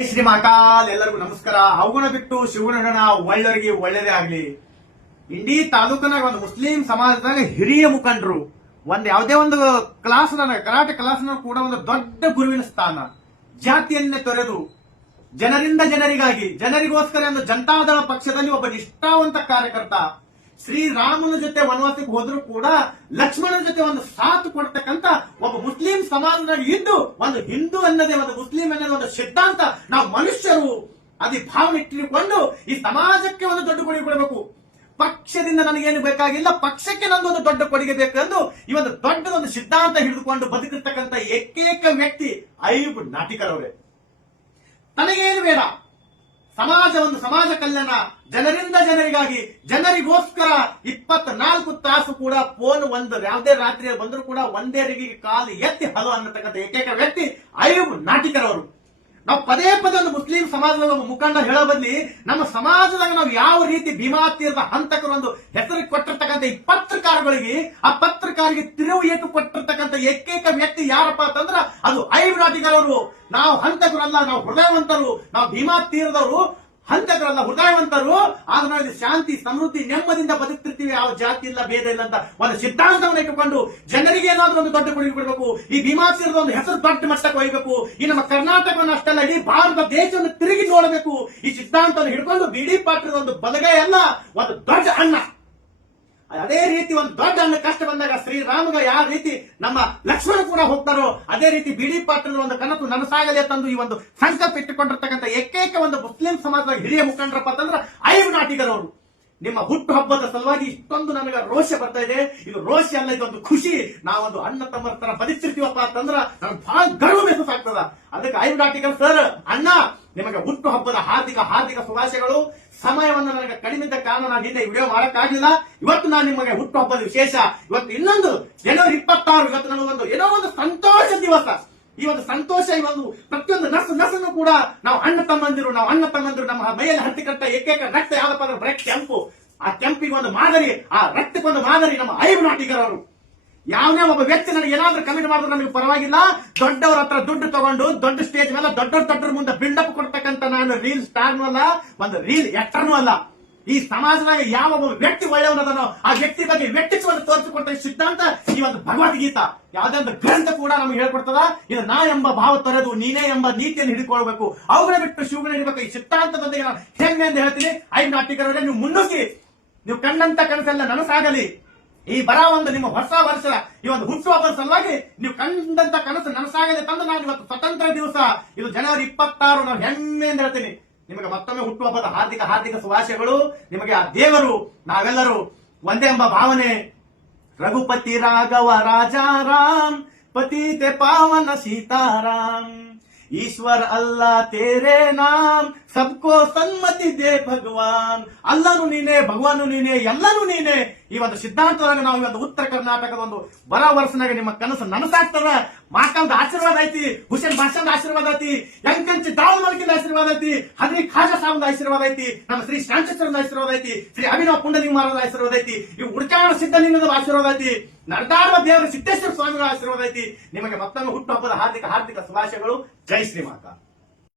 ಶ್ರೀ ಮಹಾಕಾಲ್ ಎಲ್ಲರಿಗೂ ನಮಸ್ಕಾರ. ಅವಗುಣ ಬಿಟ್ಟು ಶಿವಗುಣ ಒಳ್ಳೆಯವರಿಗೆ ಒಳ್ಳೇದೇ ಆಗ್ಲಿ. ಇಂಡಿ ತಾಲೂಕಿನಾಗ ಒಂದು ಮುಸ್ಲಿಂ ಸಮಾಜದಾಗ ಹಿರಿಯ ಮುಖಂಡರು ಯಾವುದೇ ಒಂದು ಕ್ಲಾಸ್ ಕರಾಟೆ ಕ್ಲಾಸ್ ಕೂಡ ಒಂದು ದೊಡ್ಡ ಗುರುವಿನ ಸ್ಥಾನ. ಜಾತಿಯನ್ನೇ ತೊರೆದು ಜನರಿಂದ ಜನರಿಗಾಗಿ ಜನರಿಗೋಸ್ಕರ ಒಂದು ಜನತಾದಳ ಪಕ್ಷದಲ್ಲಿ ಒಬ್ಬ ನಿಷ್ಠಾವಂತ ಕಾರ್ಯಕರ್ತ. ಶ್ರೀರಾಮನ ಜೊತೆ ವನವಾಸಕ್ಕೆ ಹೋದ್ರು ಕೂಡ ಲಕ್ಷ್ಮಣನ ಜೊತೆ ಒಂದು ಸಾಥ್ ಕೊಡ್ತಕ್ಕಂತ ಒಬ್ಬ ಮುಸ್ಲಿಂ ಸಮಾಜದಲ್ಲಿ ಇದ್ದು ಒಂದು ಹಿಂದೂ ಅನ್ನದೇ ಒಂದು ಮುಸ್ಲಿಂ ಅನ್ನೋದು ಒಂದು ಸಿದ್ಧಾಂತ. ನಾವು ಮನುಷ್ಯರು ಅದೇ ಭಾವನೆ ಇಟ್ಟುಕೊಂಡು ಈ ಸಮಾಜಕ್ಕೆ ಒಂದು ದೊಡ್ಡ ಕೊಡುಗೆ ಕೊಡಬೇಕು. ಪಕ್ಷದಿಂದ ನನಗೇನು ಬೇಕಾಗಿಲ್ಲ, ಪಕ್ಷಕ್ಕೆ ನಂದೊಂದು ದೊಡ್ಡ ಕೊಡುಗೆ ಬೇಕೆಂದು ಈ ಒಂದು ದೊಡ್ಡದೊಂದು ಸಿದ್ಧಾಂತ ಹಿಡಿದುಕೊಂಡು ಬದುಕಿರ್ತಕ್ಕಂಥ ಏಕೈಕ ವ್ಯಕ್ತಿ ಅಯ್ಯೂಬ್ ನಾಟಿಕರ್ ಅವರೇ. ತನಗೇನು ಬೇಡ, ಸಮಾಜ ಕಲ್ಯಾಣ, ಜನರಿಂದ ಜನರಿಗಾಗಿ ಜನರಿಗೋಸ್ಕರ 24 ತಾಸು ಕೂಡ ಫೋನ್ ಯಾವುದೇ ರಾತ್ರಿ ಬಂದರೂ ಕೂಡ ಒಂದೇ ರಿಗಿಗೆ ಕಾಲು ಎತ್ತಿ ಹಲೋ ಅನ್ನತಕ್ಕಂಥ ಏಕೈಕ ವ್ಯಕ್ತಿ ಅಯ್ಯೂಬ್ ನಾಟಿಕರ್ ಅವರು. ನಾವು ಪದೇ ಒಂದು ಮುಸ್ಲಿಂ ಸಮಾಜದ ಮುಖಂಡ ಹೇಳೋ ಬದ್ಲಿ ನಮ್ಮ ಸಮಾಜದಾಗ ನಾವು ಯಾವ ರೀತಿ ಭೀಮಾ ತೀರದ ಹಂತಕರು ಒಂದು ಹೆಸರಿಗೆ ಕೊಟ್ಟಿರ್ತಕ್ಕಂಥ ಈ ಪತ್ರಕಾರಗಳಿಗೆ ಆ ಪತ್ರಕಾರಿಗೆ ತಿರುವು ಏಟು ಕೊಟ್ಟಿರ್ತಕ್ಕಂಥ ಏಕೈಕ ವ್ಯಕ್ತಿ ಯಾರಪ್ಪ ಅಂತಂದ್ರ ಅದು ಅಯ್ಯೂಬ್ ನಾಟಿಕರ್ ಅವರು. ನಾವು ಹಂತಕರಲ್ಲ, ನಾವು ಹೃದಯವಂತರು. ನಾವು ಭೀಮಾ ತೀರದವರು ಹಂತಕರಲ್ಲ, ಹೃದಯವಂತರು. ಆದ್ರೆ ನಾವು ಶಾಂತಿ ಸಮೃದ್ಧಿ ನೆಮ್ಮದಿಯಿಂದ ಬದುಕ್ತಿರ್ತೀವಿ. ಯಾವ ಜಾತಿ ಇಲ್ಲ, ಭೇದ ಇಲ್ಲ ಅಂತ ಒಂದು ಸಿದ್ಧಾಂತವನ್ನು ಇಟ್ಟುಕೊಂಡು ಜನರಿಗೆ ಏನಾದ್ರೂ ಒಂದು ದೊಡ್ಡ ಕೊಡುಗೆ ಕೊಡಬೇಕು. ಈ ಭೀಮಾ ತೀರದ ಒಂದು ಹೆಸರು ದೊಡ್ಡ ಮಟ್ಟಕ್ಕೆ ಒಯ್ಯಬೇಕು. ಈ ನಮ್ಮ ಕರ್ನಾಟಕವನ್ನು ಅಷ್ಟೆಲ್ಲ ಇಡೀ ಭಾರತ ದೇಶವನ್ನು ತಿರುಗಿ ನೋಡಬೇಕು. ಈ ಸಿದ್ಧಾಂತವನ್ನು ಹಿಡ್ಕೊಂಡು ಬಿಡಿ ಪಾತ್ರದ ಒಂದು ಬಲಗೈ ಅಲ್ಲ, ಒಂದು ದೊಡ್ಡ ಅಣ್ಣ. ಅದೇ ರೀತಿ ಒಂದು ದೊಡ್ಡ ಅಣ್ಣ ಕಷ್ಟ ಬಂದಾಗ ಶ್ರೀರಾಮಗ ಯಾವ ರೀತಿ ನಮ್ಮ ಲಕ್ಷ್ಮಣ ಕೂಡ ಹೋಗ್ತಾರೋ ಅದೇ ರೀತಿ ಬಿಡಿ ಪಾತ್ರದ ಒಂದು ಕನಸು ನನಸಾಗಲಿ ತಂದು ಈ ಒಂದು ಸಂಕಲ್ಪ ಇಟ್ಟುಕೊಂಡಿರ್ತಕ್ಕಂಥ ಏಕೈಕ ಒಂದು ಮುಸ್ಲಿಂ ಸಮಾಜದ ಹಿರಿಯ ಮುಖಂಡರಪ್ಪ ಅಂತಂದ್ರೆ ಅಯ್ಯೂಬ್ ನಾಟಿಕರ್ ಅವರು. ನಿಮ್ಮ ಹುಟ್ಟು ಹಬ್ಬದ ಸಲುವಾಗಿ ಇಷ್ಟೊಂದು ನನಗೆ ರೋಷ ಬರ್ತಾ ಇದೆ. ಇದು ರೋಷ ಅಲ್ಲ, ಇದೊಂದು ಖುಷಿ. ನಾವೊಂದು ಅಣ್ಣ ತಮ್ಮರ ತರ ಬದುಕ್ತಿರ್ತೀವಪ್ಪ ಅಂತಂದ್ರ ನಮ್ಗೆ ಬಹಳ ಗರ್ವ ಮೆಹಸೂಸಾಗ್ತದ. ಅದಕ್ಕೆ ಅಯ್ಯೂಬ್ ನಾಟಿಕರ್ ಸರ್, ಅಣ್ಣ ನಿಮಗೆ ಹುಟ್ಟು ಹಬ್ಬದ ಹಾರ್ದಿಕ ಶುಭಾಶಯಗಳು. ಸಮಯವನ್ನು ನನಗೆ ಕಡಿಮೆ ಇದ್ದ ಕಾರಣ ನಾನು ನಿನ್ನೆ ವಿಡಿಯೋ ಮಾಡಕ್ಕಾಗಲಿಲ್ಲ. ಇವತ್ತು ನಾನು ನಿಮಗೆ ಹುಟ್ಟು ಹಬ್ಬದ ವಿಶೇಷ. ಇವತ್ತು ಇನ್ನೊಂದು ಜನವರಿ 26, ಇವತ್ತು ನನಗೊಂದು ಏನೋ ಒಂದು ಸಂತೋಷ ದಿವಸ. ಈ ಒಂದು ಸಂತೋಷ, ಈ ಒಂದು ಪ್ರತಿಯೊಂದು ನಸನ್ನು ಕೂಡ ನಾವು ಅಣ್ಣ ತಮ್ಮಂದಿರು ನಮ್ಮ ಮೈಯಲ್ಲಿ ಹತ್ತಿಕಟ್ಟ ಏಕೈಕ ರಕ್ತ ಯಾವ್ದಪ್ಪ ಅಂದ್ರೆ ಬರೀ ಕೆಂಪು. ಆ ಕೆಂಪಿಗೆ ಒಂದು ಮಾದರಿ, ಆ ರಕ್ತಕ್ಕೊಂದು ಮಾದರಿ ನಮ್ಮ ಅಯ್ಯೂಬ್ ನಾಟಿಕರ್ ಅವರು. ಯಾವನೇ ಒಬ್ಬ ವ್ಯಕ್ತಿ ನನಗೆ ಏನಾದ್ರೂ ಕಮೆಂಟ್ ಮಾಡಿದ್ರೆ ನಮಗೆ ಪರವಾಗಿಲ್ಲ. ದೊಡ್ಡವರ ಹತ್ರ ದುಡ್ಡು ತಗೊಂಡು ದೊಡ್ಡ ಸ್ಟೇಜ್ ಮೇಲೆ ದೊಡ್ಡವ್ರ ಮುಂದೆ ಬಿಲ್ಡಪ್ ಕೊಡ್ತಕ್ಕಂಥ ನಾನು ರೀಲ್ ಸ್ಟಾರ್ನೂ ಅಲ್ಲ, ಒಂದು ರೀಲ್ ಎಕ್ಟರ್ನೂ ಅಲ್ಲ. ಈ ಸಮಾಜದಾಗ ಯಾವ ಒಬ್ಬ ವ್ಯಕ್ತಿ ಒಳ್ಳೆಯವನದನೋ ಆ ವ್ಯಕ್ತಿ ಬಗ್ಗೆ ವ್ಯಕ್ತಿತ್ವವನ್ನು ತೋರಿಸಿಕೊಡ್ತ ಸಿದ್ಧಾಂತ ಈ ಒಂದು ಭಗವದ್ಗೀತಾ ಯಾವುದೇ ಒಂದು ಗ್ರಂಥ ಕೂಡ ನಮ್ಗೆ ಹೇಳ್ಕೊಡ್ತದ. ಇದು ನಾ ಎಂಬ ಭಾವ ತೊರೆದು ನೀನೇ ಎಂಬ ನೀತಿಯನ್ನು ಹಿಡಿದುಕೊಳ್ಬೇಕು. ಅವುಗಳ ಬಿಟ್ಟು ಶಿವಗುಣ ಹಿಡಿಬೇಕು. ಈ ಸಿದ್ಧಾಂತದೊಂದಿಗೆ ನಾನು ಹೆಮ್ಮೆ ಅಂತ ಹೇಳ್ತೀನಿ. ಅಯ್ಯೂಬ್ ನಾಟಿಕರ್ ಅವರೇ, ನೀವು ಮುನ್ನುಗ್ಗಿ, ನೀವು ಕಂಡಂತ ಕನಸೆಲ್ಲ ನನಸಾಗಲಿ. ಈ ಒಂದು ನಿಮ್ಮ ಹೊಸ ವರ್ಷ ಈ ಒಂದು ಹುಟ್ಟುಹಬ್ಬದ ಸಲುವಾಗಿ ನೀವು ಕಂಡಂತ ಕನಸು ನನಸಾಗಲಿ ತಂದು ನಾನು ಇವತ್ತು ಸ್ವತಂತ್ರ ದಿವಸ, ಇದು ಜನವರಿ 26, ನಾವು ಹೆಮ್ಮೆ ಅಂತ ಹೇಳ್ತೀನಿ. ನಿಮಗೆ ಮತ್ತೊಮ್ಮೆ ಹುಟ್ಟುಹಬ್ಬದ ಹಾರ್ದಿಕ ಶುಭಾಶಯಗಳು. ನಿಮಗೆ ಆ ದೇವರು ನಾವೆಲ್ಲರೂ ಒಂದೇ ಎಂಬ ಭಾವನೆ. ರಘುಪತಿ ರಾಘವ ರಾಜಾರಾಮ್ ಪತಿತೆ ಪಾವನ ಸೀತಾರಾಮ್ ईश्वर अल्लाह तेरे नाम सबको सन्मति दे ಭಗವಾನ್. ಅಲ್ಲನು ನೀನೆ, ಭಗವಾನು ನೀನೆ, ಎಲ್ಲನೂ ನೀನೆ. ಈ ಒಂದು ಸಿದ್ಧಾಂತದಾಗ ನಾವು ಇವತ್ತು ಉತ್ತರ ಕರ್ನಾಟಕದ ಒಂದು ಬರ ವರ್ಷನಾಗ ನಿಮ್ಮ ಕನಸು ನನಸಾಗ್ತದ. ಮಾಕಂದ ಆಶೀರ್ವಾದ ಐತಿ, ಹುಸೇನ್ ಭಾಷಣದ ಆಶೀರ್ವಾದ ಐತಿ, ಯಂಕಂಚಿ ದಾವಲ್ ಮಲ್ಕಿನ ಆಶೀರ್ವಾದ ಐತಿ, ಹದ್ರಿ ಖಾಜಾ ಸಾಹಬ್ ಆಶೀರ್ವಾದ ಐತಿ, ನಮ್ಮ ಶ್ರೀ ಶಾಂತೇಶ್ವರದ ಆಶೀರ್ವಾದ ಐತಿ, ಶ್ರೀ ಅಭಿನವ ಪುಂಡಲಿಂಗ ಮಹಾರಾಜರ ಆಶೀರ್ವಾದ ಐತಿ, ಈ ಉಡ್ಚಾಣ ಸಿದ್ಧಲಿಂಗದ ಆಶೀರ್ವಾದ ಐತಿ, ನರದಾಡುವ ದೇವರ ಸಿದ್ದೇಶ್ವರ ಸ್ವಾಮಿಗಳ ಆಶೀರ್ವಾದ ಐತಿ. ನಿಮಗೆ ಮತ್ತೊಮ್ಮೆ ಹುಟ್ಟುಹಬ್ಬದ ಹಾರ್ದಿಕ ಶುಭಾಶಯಗಳು. ಜೈ ಶ್ರೀ ಮಾತಾ.